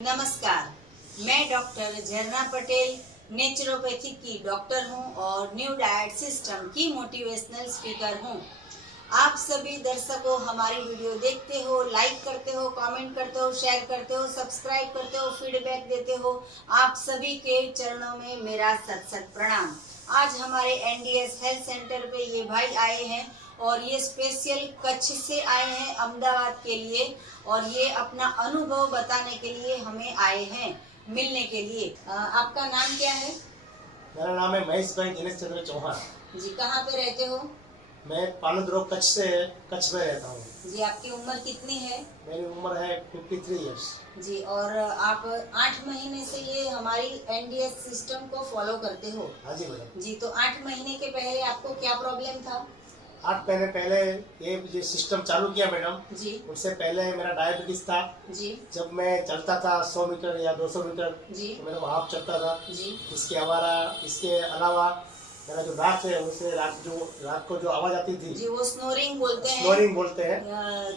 नमस्कार, मैं डॉक्टर झरना पटेल नेचुरोपैथी की डॉक्टर हूं और न्यू डाइट सिस्टम की मोटिवेशनल स्पीकर हूं। आप सभी दर्शकों हमारी वीडियो देखते हो, लाइक करते हो, कमेंट करते हो, शेयर करते हो, सब्सक्राइब करते हो, फीडबैक देते हो। आप सभी के चरणों में मेरा सत सत प्रणाम। आज हमारे एनडीएस हेल्थ सेंटर पे ये भाई आए हैं और ये स्पेशल कच्छ से आए हैं अहमदाबाद के लिए और ये अपना अनुभव बताने के लिए हमें आए हैं, मिलने के लिए। आपका नाम क्या है? मेरा नाम है महेश भाई दिनेश चंद्र चौहान जी, कहाँ पे रहते हो? मैं पानद रोड कच्छ में रहता हूँ। जी, आपकी उम्र कितनी है? मेरी उम्र है 53 इयर्स। जी, और आप 8 महीने से ये हमारी एनडीएस सिस्टम को फॉलो करते हो? हाँ जी मैडम। जी, तो 8 महीने के पहले आपको क्या प्रॉब्लम था? 8 महीने पहले ये सिस्टम चालू किया मैडम जी उससे पहले मेरा डायबिटीज था। जी जब मैं चलता था 100 मीटर या 200 मीटर जी तो मेरे को हाफ चलता था। जी इसके अलावा मेरा जो नाक है उसे रात को जो आवाज आती थी जी, वो स्नोरिंग बोलते हैं। स्नोरिंग बोलते हैं।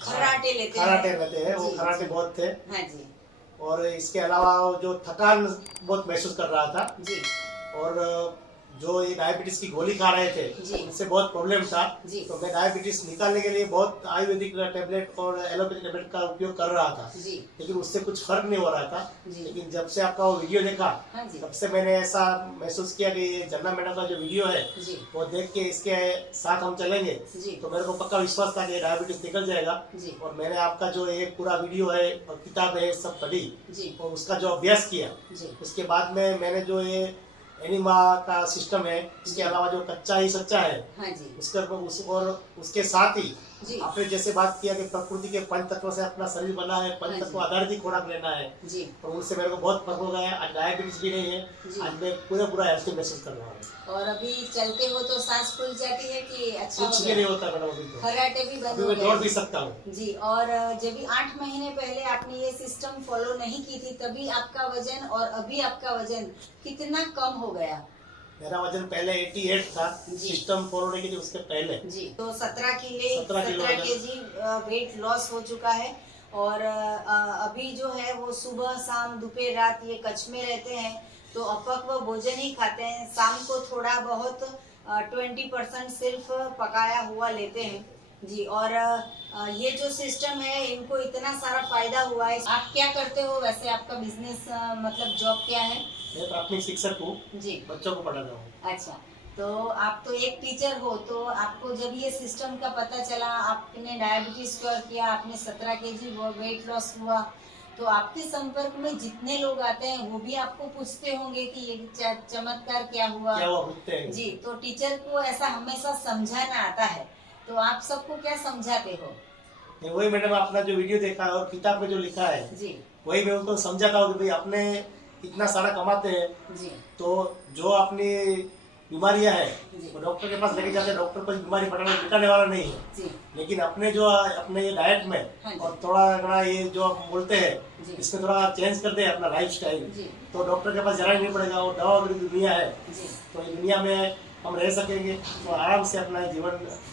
खर्राटे लेते हैं। वो खर्राटे बहुत थे। हाँ जी और इसके अलावा जो थकान बहुत महसूस कर रहा था जी और जो ये डायबिटीज की गोली खा रहे थे जी उनसे बहुत प्रॉब्लम था। जी तो मैं डायबिटीज निकालने के लिए बहुत आयुर्वेदिक टेबलेट और एलोपैथिक टेबलेट का उपयोग कर रहा था जी लेकिन उससे कुछ फर्क नहीं हो रहा था। जी लेकिन जब से आपका वो वीडियो देखा हाँ जी तब से मैंने ऐसा महसूस किया कि ये झरना मैडम का जो वीडियो है जी वो देख के इसके साथ हम चलेंगे जी तो मेरे को पक्का विश्वास था कि ये डायबिटीज निकल जाएगा। जी और मैंने आपका जो ये पूरा वीडियो है और किताब है सब पढ़ी जी और उसका जो अभ्यास किया जी उसके बाद में मैंने जो ये एनिमा का सिस्टम है इसके अलावा जो कच्चा ही सच्चा है हाँ जी और उसके साथ ही जी आपने जैसे बात किया कि प्रकृति के पंच तत्वों से अपना शरीर बना है, पंच तत्व आधारित ही खुराक लेना है जी तो उससे मेरे को बहुत फर्क हो गया। आज डायबिटीज भी नहीं है, जी। आज मैं पूरा हेल्थी महसूस कर रहा हूँ। और अभी चलते हो तो सांस खुल जाती है कि अच्छा कुछ भी नहीं होता मैडम। अभी तो खर्राटे भी बंद अभी हो मैं दौड़ भी गए? सकता हूँ जी, और जब भी 8 महीने पहले आपने ये सिस्टम फॉलो नहीं की थी तभी आपका वजन और अभी आपका वजन कितना कम हो गया? मेरा वजन पहले 88 था जी। सिस्टम फॉलो नहीं की थी उसके पहले। जी, तो 17 17 केजी वेट लॉस हो चुका है। और अभी जो है वो सुबह शाम दोपहर रात ये कच्छ में रहते हैं तो अपक्व भोजन ही खाते हैं। शाम को थोड़ा बहुत 20% सिर्फ पकाया हुआ लेते हैं। जी, और ये जो सिस्टम है इनको इतना सारा फायदा हुआ है। आप क्या करते हो वैसे? आपका बिजनेस मतलब जॉब क्या है? मैं प्राथमिक शिक्षक हूँ, जी, बच्चों को पढ़ाता हूँ। अच्छा, तो आप तो एक टीचर हो, तो आपको जब ये सिस्टम का पता चला, आपने डायबिटीज क्योर किया, आपने 17 केजी वेट लॉस हुआ, तो आपके संपर्क में जितने लोग आते हैं वो भी आपको पूछते होंगे कि ये चमत्कार क्या हुआ पूछते हैं जी। तो टीचर को ऐसा हमेशा समझाना आता है, तो आप सबको क्या समझाते हो? नहीं, वही मैडम अपना जो वीडियो देखा है और किताब में जो लिखा है जी वही मैं उनको समझाता हूँ कि भाई अपने इतना सारा कमाते हैं जी तो जो अपनी बीमारियां है जी वो डॉक्टर के पास लेके जाते हैं। डॉक्टर कोई बीमारी मिटाने वाला नहीं है जी लेकिन अपने जो अपने ये डाइट में हाँ जी। और थोड़ा ये जो आप बोलते हैं जी। इसमें थोड़ा चेंज कर दे अपना लाइफ स्टाइल जी तो डॉक्टर के पास जाना ही नहीं पड़ेगा। वो दवा की दुनिया है जी तो ये दुनिया में हम रह सकेंगे तो आराम से अपना जीवन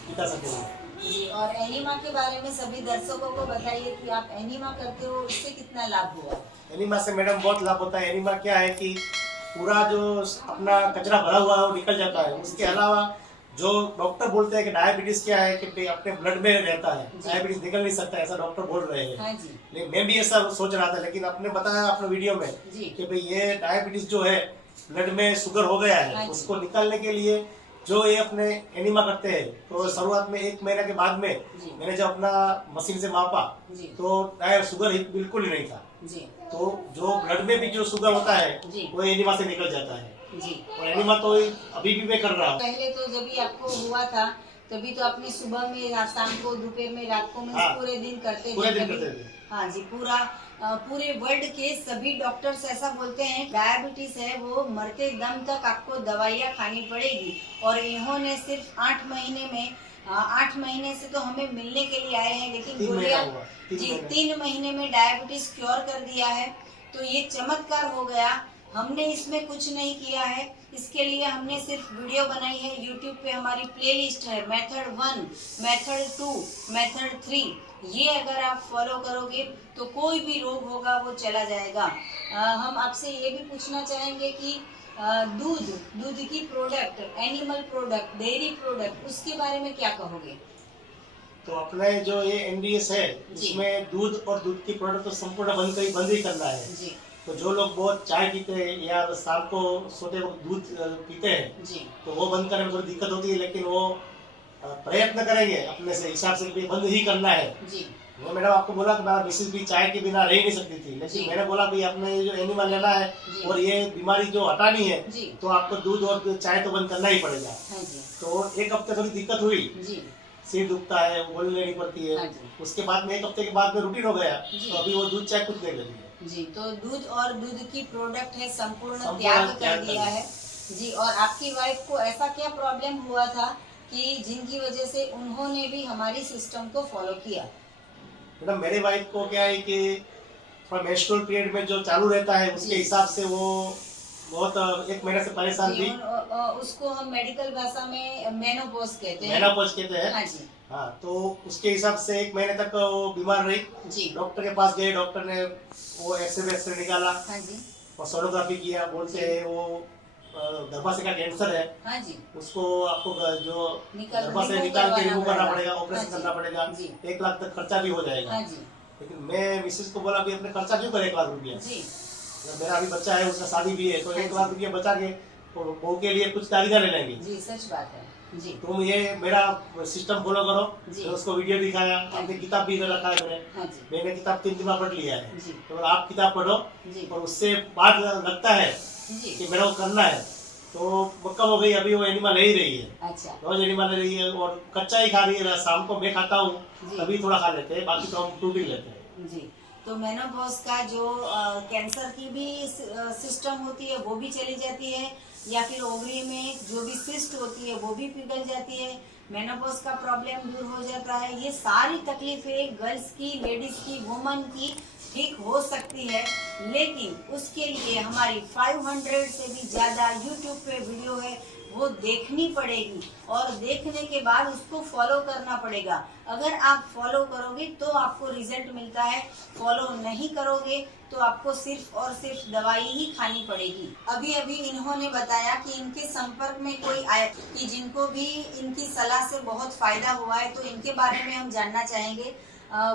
बिता सकेंगे। जी। और एनिमा के बारे में सभी दर्शकों को बताइए कि आप एनिमा करते हो, इससे कितना लाभ हुआ? एनिमा से मैडम बहुत लाभ होता है। एनिमा क्या है कि पूरा जो अपना कचरा भरा हुआ है वो निकल जाता है। उसके अलावा जो डॉक्टर बोलते हैं कि डायबिटीज क्या है कि अपने ब्लड में रहता है, डायबिटीज निकल नहीं सकता ऐसा डॉक्टर बोल रहे हैं। हाँ जी लेकिन मैं भी ऐसा सोच रहा था लेकिन आपने बताया अपने वीडियो में जी कि भाई ये डायबिटीज जो है ब्लड में शुगर हो गया हाँ है जी। उसको निकालने के लिए जो ये अपने एनिमा करते हैं तो जी। शुरुआत में 1 महीने के बाद में जी। मैंने जब अपना मशीन से मापा जी तो शुगर ही बिल्कुल ही नहीं था। जी तो जो ब्लड में भी जो शुगर होता है जी। वो एनिमा से निकल जाता है जी। और एनिमा तो अभी भी मैं कर रहा हूँ। पहले तो जब भी आपको हुआ था तभी तो आपने सुबह में, शाम को, दोपहर में, रात को, हाँ। पूरे दिन करते पूरे दिन तभी- करते थे। हाँ जी, पूरे वर्ल्ड के सभी डॉक्टर्स ऐसा बोलते हैं डायबिटीज है वो मरते दम तक आपको दवाइयाँ खानी पड़ेगी। और इन्होंने सिर्फ 8 महीने में 8 महीने से तो हमें मिलने के लिए आए हैं लेकिन 3 गोलियां महीना हुआ, 3 जी महीने। 3 महीने में डायबिटीज क्योर कर दिया है। तो ये चमत्कार हो गया। हमने इसमें कुछ नहीं किया है, इसके लिए हमने सिर्फ वीडियो बनाई है। यूट्यूब पे हमारी प्लेलिस्ट है, मेथड 1, मेथड 2, मेथड 3 ये अगर आप फॉलो करोगे तो कोई भी रोग होगा वो चला जाएगा। हम आपसे ये भी पूछना चाहेंगे कि दूध की product, animal product, dairy product, उसके बारे में क्या कहोगे? तो अपने जो ये एनडीएस है जी। इसमें दूध और दूध की प्रोडक्ट तो संपूर्ण बंद ही करना है। जी तो जो लोग बहुत चाय पीते हैं या शाम को सोते वक्त दूध पीते हैं जी तो वो बंद करने में थोड़ी दिक्कत होती है, लेकिन वो प्रयत्न करेंगे अपने से हिसाब से कि बंद ही करना है। जी वो मैडम आपको बोला कि मेरा मिसेज भी चाय के बिना रह ही नहीं सकती थी, जी। लेकिन मैंने बोला भाई अपने ये जो एनिमल लेना है जी। और ये बीमारी जो हटानी है जी। तो आपको दूध और चाय तो बंद करना ही पड़ेगा। हाँ जी तो एक हफ्ते थोड़ी दिक्कत हुई, जी सिर दुखता है, गोली लेनी पड़ती हाँ है। जी। उसके बाद में एक हफ्ते के बाद में रूटीन हो गया, जी। तो अभी वो दूध चाय कुछ नहीं लगी है। जी। तो दूध और दूध की प्रोडक्ट है संपूर्ण संपूर्ण त्याग कर त्याग दिया कर है जी। और आपकी वाइफ को ऐसा क्या प्रॉब्लम हुआ था कि जिनकी वजह से उन्होंने भी हमारी सिस्टम को फॉलो किया? मैडम मेरे वाइफ को क्या है कि थोड़ा मेंस्ट्रुअल पीरियड में जो चालू रहता है उसके जी। हिसाब से वो बहुत एक महीने से परेशान जी, थी। उसको हम मेडिकल भाषा में मेनोपॉज कहते हैं। मेनोपॉज कहते हैं। हाँ जी हाँ, तो उसके हिसाब से एक महीने तक वो बीमार रही। जी डॉक्टर के पास गए, डॉक्टर ने वो एक्सरे निकाला हाँ जी और सोनोग्राफी किया। बोलते हैं वो गर्भाशय का कैंसर है, हाँ जी। उसको आपको जो गर्भाशय remove निकाल के करवाना रिमूव करना पड़ेगा। पड़ेगा, हाँ ऑपरेशन जी, करना पड़ेगा। जी। 1 लाख तक खर्चा भी हो जाएगा। हाँ जी लेकिन मैं मिसेज को बोला कि अपने खर्चा क्यों करे 1 लाख रुपया, जी मेरा अभी बच्चा है, उसका शादी भी है, तो हाँ 1 जी। लाख रुपया बचा के बहू के लिए कुछ कारीगर ले लेंगे। जी सच बात है जी तुम ये मेरा सिस्टम फॉलो करो। जी। तो उसको वीडियो दिखाया, आपने किताब भी इधर रखा है मैंने हाँ जी मैंने किताब 3 दिन में पढ़ लिया है। जी तो आप किताब पढ़ो जी और उससे बाद लगता है जी। कि मेरा वो करना है, तो कब हो गई अभी वो एनिमल ले ही रही है, अच्छा रोज एनिमल ले रही है और कच्चा ही खा रही है। शाम को मैं खाता हूँ जी। तभी थोड़ा खा लेते हैं, बाकी तो हम फ्रूट ही लेते हैं। जी। तो मेनोपॉज का जो कैंसर की भी सिस्टम होती है वो भी चली जाती है, या फिर ओवरी में जो भी सिस्ट होती है वो भी पिघल जाती है। मेनोपॉज का प्रॉब्लम दूर हो जाता है। ये सारी तकलीफें गर्ल्स की, लेडीज की, वुमन की ठीक हो सकती है, लेकिन उसके लिए हमारी 500 से भी ज्यादा यूट्यूब पे वीडियो है, वो देखनी पड़ेगी और देखने के बाद उसको फॉलो करना पड़ेगा। अगर आप फॉलो करोगे तो आपको रिजल्ट मिलता है, फॉलो नहीं करोगे तो आपको सिर्फ और सिर्फ दवाई ही खानी पड़ेगी। अभी अभी इन्होंने बताया कि इनके संपर्क में कोई आया कि जिनको भी इनकी सलाह से बहुत फायदा हुआ है, तो इनके बारे में हम जानना चाहेंगे।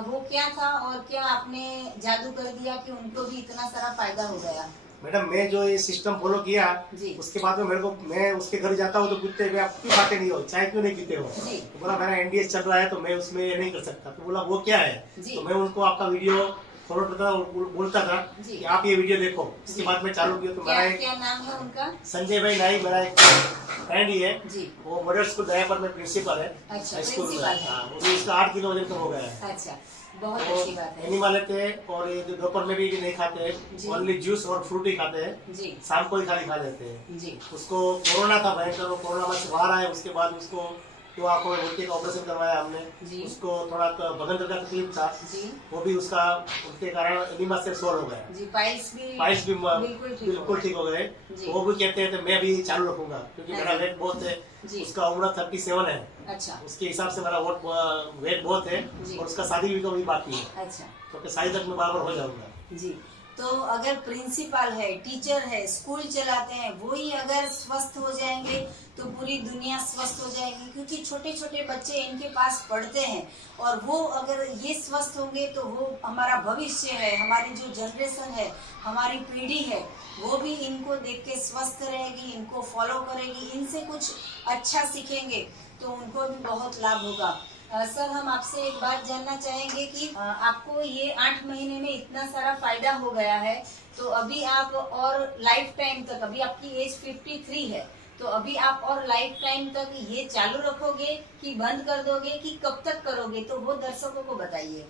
वो क्या था और क्या आपने जादू कर दिया कि उनको भी इतना सारा फायदा हो गया? मैडम मैं जो ये सिस्टम फॉलो किया जी। उसके बाद में मैं उसके घर जाता हूँ तो पूछते हैं आप क्यों खाते नहीं हो, चाय क्यों नहीं पीते हो। जी। तो बोला मेरा एनडीएस चल रहा है तो मैं उसमें ये नहीं कर सकता। तो बोला वो क्या है, जी। तो मैं उनको आपका वीडियो फॉलो करता था और बोलता था जी। कि आप ये वीडियो देखो। इसके जी। बाद में चालू किया तो मेरा एक क्या नाम है उनका? संजय भाई नाई मेरा एक फ्रेंड ही है, जी। वो मॉडल स्कूल दयापुर में प्रिंसिपल है। अच्छा, हाई स्कूल में। प्रिंसिपल है। हाँ, वो इसका 8 किलो वजन कम हो गया है। अच्छा, बहुत वो अच्छी बात है एनिमल लेते हैं और ये जो दोपहर में भी नहीं खाते जी। हैं, ओनली जूस और फ्रूट ही खाते हैं, जी शाम को ही खाली खा लेते हैं। जी उसको कोरोना था भयंकर, वो कोरोना में से बाहर आए, उसके बाद उसको 2 आंखों में मोतिये का ऑपरेशन करवाया हमने। जी। उसको थोड़ा बगंदर का तकलीफ था, जी वो भी उसका उसके कारण एनिमा से सोल्व हो गया। जी। पाइल्स भी पाइल्स भी बिल्कुल ठीक हो गए। ठीक हो गए। जी। वो भी कहते हैं तो मैं भी चालू रखूंगा क्योंकि हाँ मेरा जी। वेट बहुत है। जी। उसका उम्र 37 है, अच्छा उसके हिसाब से मेरा वेट बहुत है जी। और उसका शादी भी कभी बाकी है, अच्छा तो शादी तक मैं बराबर हो जाऊंगा। जी। तो अगर प्रिंसिपल है, टीचर है, स्कूल चलाते हैं, वो ही अगर स्वस्थ हो जाएंगे तो पूरी दुनिया स्वस्थ हो जाएगी, क्योंकि छोटे छोटे बच्चे इनके पास पढ़ते हैं और वो अगर ये स्वस्थ होंगे तो वो हमारा भविष्य है, हमारी जो जनरेशन है, हमारी पीढ़ी है, वो भी इनको देख के स्वस्थ रहेगी, इनको फॉलो करेगी, इनसे कुछ अच्छा सीखेंगे तो उनको भी बहुत लाभ होगा। सर, हम आपसे एक बात जानना चाहेंगे कि आपको ये 8 महीने में इतना सारा फायदा हो गया है, तो अभी आप और लाइफ टाइम तक, अभी आपकी एज 53 है, तो अभी आप और लाइफ टाइम तक ये चालू रखोगे कि बंद कर दोगे कि कब तक करोगे, तो वो दर्शकों को बताइए।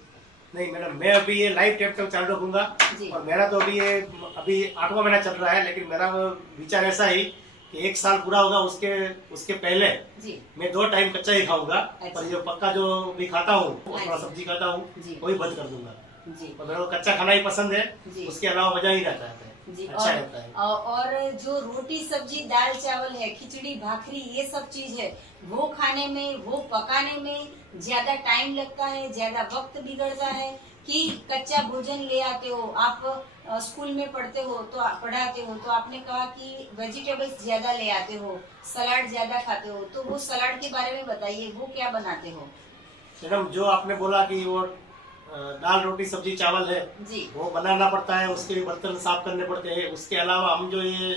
नहीं मैडम, मैं अभी ये लाइफ टाइम तक चालू रखूंगा जी। और मेरा तो अभी 8वां महीना चल रहा है, लेकिन मेरा विचार ऐसा ही कि 1 साल पूरा होगा उसके पहले जी मैं 2 टाइम कच्चा ही खाऊंगा। अच्छा। और जो पक्का जो भी खाता हूँ हाँ थोड़ा जी। सब्जी खाता हूँ जी। वही बंद कर दूंगा। जी और मेरे को कच्चा खाना ही पसंद है, जी। उसके अलावा मजा ही रहता है, जी। अच्छा रहता है। और जो रोटी सब्जी दाल चावल है, खिचड़ी भाखरी, ये सब चीज है, वो खाने में, वो पकाने में ज्यादा टाइम लगता है, ज्यादा वक्त बिगड़ता है कि कच्चा भोजन ले आते हो आप? स्कूल में पढ़ते हो तो पढ़ाते हो तो आपने कहा कि वेजिटेबल्स ज्यादा ले आते हो, सलाद ज्यादा खाते हो, तो वो सलाद के बारे में बताइए, वो क्या बनाते हो? मैडम जो आपने बोला कि वो दाल रोटी सब्जी चावल है जी वो बनाना पड़ता है, उसके लिए बर्तन साफ करने पड़ते हैं। उसके अलावा हम जो ये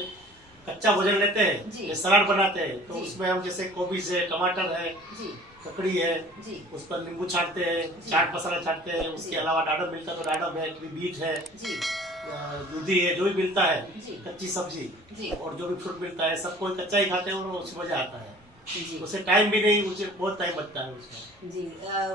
कच्चा भोजन लेते हैं, जी। ये सलाद बनाते हैं, तो जी। उसमें हम जैसे गोभी है, टमाटर है, जी ककड़ी है, जी उस पर नींबू छाटते हैं, जी। चाट मसाला छाटते हैं। जी। उसके अलावा डाडम मिलता है तो डाडम है, बीट है, जी दूधी है, जो भी मिलता है जी। कच्ची सब्जी जी और जो भी फ्रूट मिलता है सब कोई कच्चा ही खाते हैं और उससे मजा आता है। जी उसे टाइम भी नहीं, उसे बहुत टाइम बचता है उसमें। जी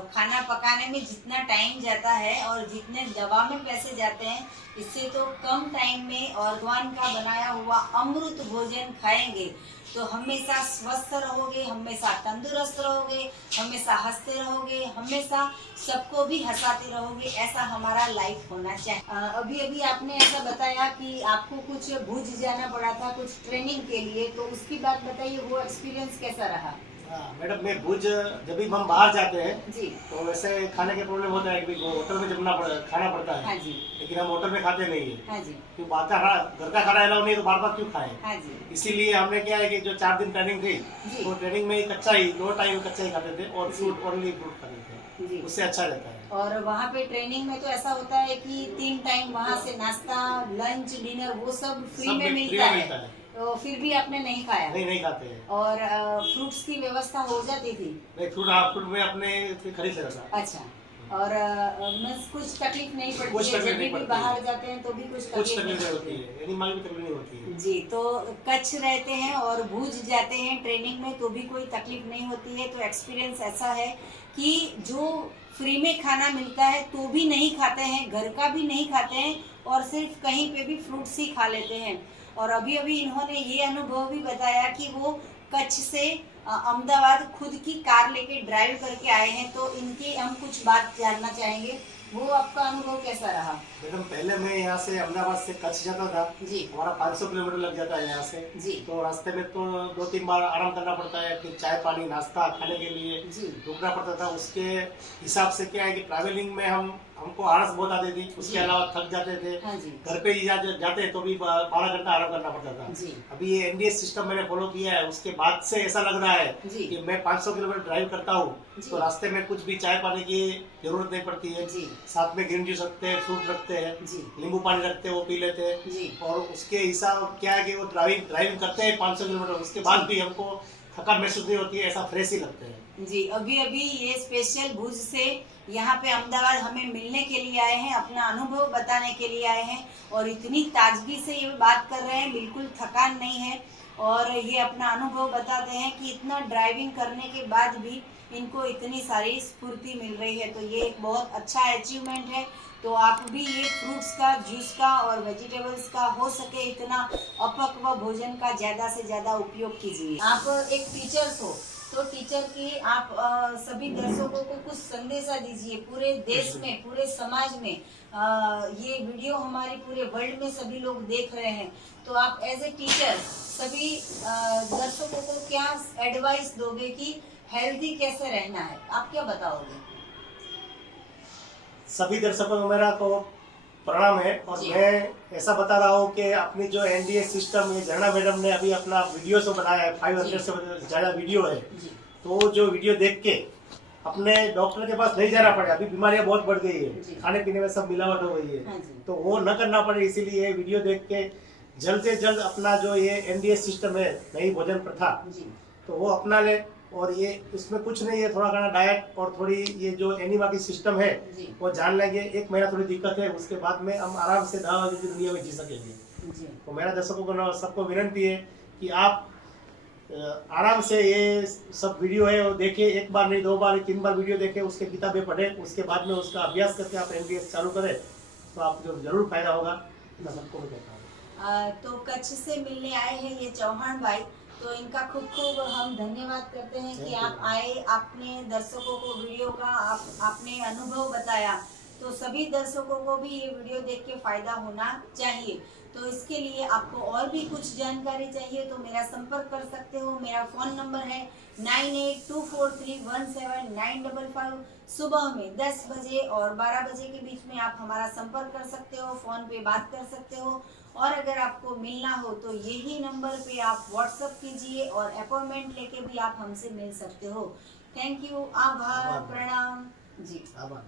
खाना पकाने में जितना टाइम जाता है और जितने दवा में पैसे जाते हैं, इससे तो कम टाइम में और भगवान का बनाया हुआ अमृत भोजन खाएंगे तो हमेशा स्वस्थ रहोगे, हमेशा तंदुरुस्त रहोगे, हमेशा हंसते रहोगे, हमेशा सबको भी हंसाते रहोगे। ऐसा हमारा लाइफ होना चाहिए। अभी अभी आपने ऐसा बताया कि आपको कुछ भुज जाना पड़ा था कुछ ट्रेनिंग के लिए, तो उसकी बात बताइए, वो एक्सपीरियंस कैसा रहा? हाँ मैडम, मैं भुज जब भी हम बाहर जाते हैं जी तो वैसे खाने के प्रॉब्लम होता है कि होटल में जमना खाना पड़ता हाँ है, जी लेकिन हम होटल में खाते नहीं है। हाँ जी क्यों बाहर का खाना, घर का खाना अलाउ नहीं तो बार बार क्यों खाएं? हाँ जी इसीलिए हमने क्या है कि जो 4 दिन ट्रेनिंग थी जी। तो ट्रेनिंग में ही कच्चा ही 2 टाइम कच्चा ही खाते थे और फ्रूट ओनली फ्रूट खाते थे, जी। उससे अच्छा रहता है। और वहाँ पे ट्रेनिंग में तो ऐसा होता है कि 3 टाइम वहाँ से नाश्ता लंच डिनर वो सब फ्री सब में फ्री मिलता में है, मिलता है। तो फिर भी आपने नहीं खाया? नहीं खाते हैं। और फ्रूट्स की व्यवस्था हो जाती थी? नहीं, फ्रूट फ्रूट में अपने खरीद लेता था। अच्छा। और मीन्स कुछ तकलीफ नहीं कुछ पड़ती है तकलीफ जब नहीं भी पड़ती बाहर है। जाते हैं तो भी कुछ कुछ तकलीफ तकलीफ नहीं नहीं होती है, एनिमल भी तकलीफ नहीं होती है। जी, तो कच्छ रहते हैं और भूज जाते हैं ट्रेनिंग में तो भी कोई तकलीफ नहीं होती है। तो एक्सपीरियंस ऐसा है कि जो फ्री में खाना मिलता है तो भी नहीं खाते हैं, घर का भी नहीं खाते हैं और सिर्फ कहीं पे भी फ्रूट्स ही खा लेते हैं। और अभी अभी इन्होंने ये अनुभव भी बताया कि वो कच्छ से अहमदाबाद खुद की कार लेके ड्राइव करके आए हैं, तो इनकी हम कुछ बात जानना चाहेंगे। वो आपका अनुभव कैसा रहा? मैडम पहले मैं यहाँ से अहमदाबाद से कच्छ जाता था जी हमारा 500 किलोमीटर लग जाता है यहाँ से। जी तो रास्ते में तो 2-3 बार आराम करना पड़ता है, फिर चाय पानी नाश्ता खाने के लिए जी रुकना पड़ता था। उसके हिसाब से क्या है कि ट्रैवलिंग में हमको आलस बहुत आती थी, उसके जी। अलावा थक जाते थे। हाँ जी घर पे ही जाते तो भी 12 घंटा आराम करना पड़ता था। जी अभी ये एनडीएस सिस्टम मैंने फॉलो किया है, उसके बाद से ऐसा लग रहा है जी कि मैं 500 किलोमीटर ड्राइव करता हूँ जी। तो रास्ते में कुछ भी चाय पानी की जरूरत नहीं पड़ती है। जी साथ में ग्रीन जूस रखते हैं, फ्रूट रखते हैं, जी नींबू पानी रखते हैं, वो पी लेते हैं। जी और उसके हिसाब क्या है कि वो ड्राइविंग करते हैं 500 किलोमीटर, उसके बाद भी हमको थकान महसूस नहीं होती है, ऐसा फ्रेश ही लगते हैं। जी अभी अभी ये स्पेशल भुज से यहाँ पे अहमदाबाद हमें मिलने के लिए आए हैं, अपना अनुभव बताने के लिए आए हैं और इतनी ताजगी से ये बात कर रहे हैं, बिल्कुल थकान नहीं है। और ये अपना अनुभव बताते हैं कि इतना ड्राइविंग करने के बाद भी इनको इतनी सारी स्फूर्ति मिल रही है, तो ये एक बहुत अच्छा अचीवमेंट है। तो आप भी ये फ्रूट्स का जूस का और वेजिटेबल्स का हो सके इतना अपक्व भोजन का ज़्यादा से ज़्यादा उपयोग कीजिए। आप एक टीचर्स हो तो टीचर की आप सभी दर्शकों को कुछ संदेशा दीजिए, पूरे देश में पूरे समाज में ये वीडियो हमारे पूरे वर्ल्ड में सभी लोग देख रहे हैं, तो आप एज ए टीचर सभी दर्शकों को क्या एडवाइस दोगे कि हेल्दी कैसे रहना है, आप क्या बताओगे? सभी दर्शकों को मेरा को प्रणाम है और जी। मैं ऐसा बता रहा हूँ कि अपनी जो एनडीएस सिस्टम ये झरना मैडम ने अभी अपना वीडियो से बनाया है, 500 से ज़्यादा वीडियो है। जी तो जो वीडियो देख के अपने डॉक्टर के पास नहीं जाना पड़े, अभी बीमारियां बहुत बढ़ गई जी। है, खाने पीने में सब मिलावट हो गई है, हाँ जी तो वो न करना पड़े इसीलिए वीडियो देख के जल्द से जल्द अपना जो ये एनडीएस सिस्टम है, नई भोजन प्रथा, जी तो वो अपना ले। और ये इसमें कुछ नहीं है, थोड़ा घना डाइट और थोड़ी ये जो एनिमा की सिस्टम है जी वो जान लेंगे। 1 महीना थोड़ी दिक्कत है, उसके बाद में हम आराम से दवा की दुनिया में जी सकेंगे। जी तो मेरा दर्शकों को सबको विनती है कि आप आराम से ये सब वीडियो है वो देखें, 1 बार नहीं 2 बार 3 बार वीडियो देखें, उसके किताबें पढ़ें, उसके बाद में उसका अभ्यास करके आप एनडीएस चालू करें तो आपको जरूर फायदा होगा। मैं सबको मैं कहता हूँ। तो कच्छ से मिलने आए हैं ये चौहान भाई, तो इनका खूब खूब हम धन्यवाद करते हैं कि आप आए, आपने दर्शकों को वीडियो का आपने अनुभव बताया, तो सभी दर्शकों को भी ये वीडियो देख के फायदा होना चाहिए। तो इसके लिए आपको और भी कुछ जानकारी चाहिए तो मेरा संपर्क कर सकते हो। मेरा फ़ोन नंबर है 9824317955। सुबह में 10 बजे और 12 बजे के बीच में आप हमारा संपर्क कर सकते हो, फ़ोन पे बात कर सकते हो। और अगर आपको मिलना हो तो यही नंबर पे आप व्हाट्सअप कीजिए और अपॉइंटमेंट लेके भी आप हमसे मिल सकते हो। थैंक यू, आभार, प्रणाम जी। आभार।